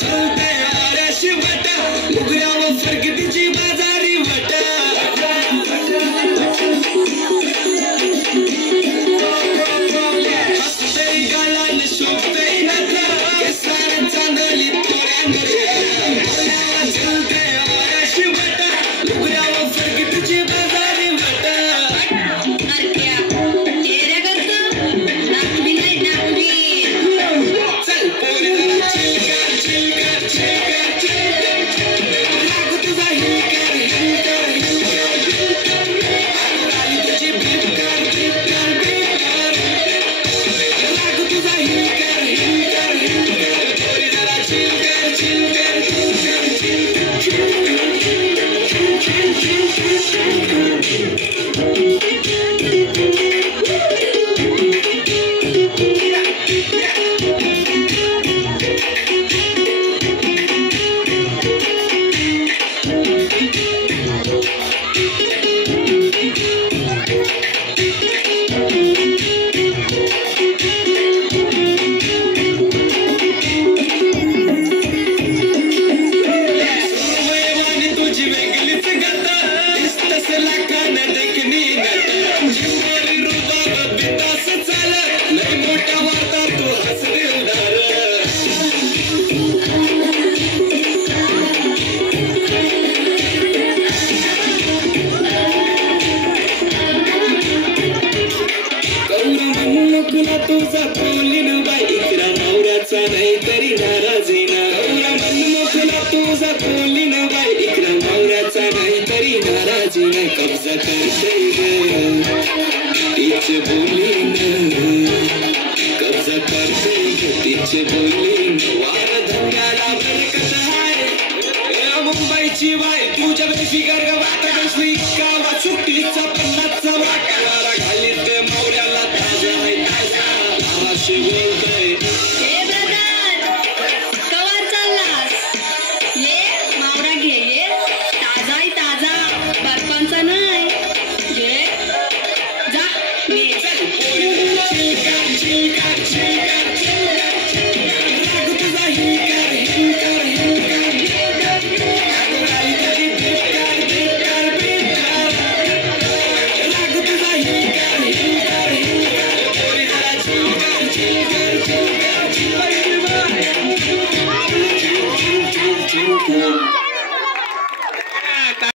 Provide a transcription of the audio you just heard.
चलते आराशी वटा उघड्यावर फरकतीची बाजारी वटा हसतय गालान शोभतय नका केसार चांदली तोऱ्यावर चलते आराशी वटा उघड्यावर फरकतीची बाजारी वटा चल पोरी जरा चिलकर चिलकर चिलकर चिलकर राग तुझा हिलकर हिलकर हिलकर आली तुझी भीपकर भीपकर भीपकर राग तुझा हिलकर हिलकर हिलकर पोरी जरा चिलकर चिलकर चिलकर तुझा कोलीन बाई इकरा नवऱ्याचा नाही तरी नाराजी ना गौरा मनमोकला तुझा कोलीन बाई इकरा नवऱ्याचा नाही तरी नाराजी ना कब्जा करते तिचे बोलीन कब्जा करते तिचे बोलीन वार धंद्याला बरकत आहे मुंबईची बाई तुझ्या बेफिकर ग वाटा बसली का सुट्टीचा 50चा वाटा घाली ते मौर्याला ताजा आहे ताजा आवाशी बोलतोय हे ब्रदर कवर चाललास ये मावरा घे ये ताजा आहे ताजा बर्फांचा नाही घे जा मी चल पोरी चिलकर चिलकर चिलकर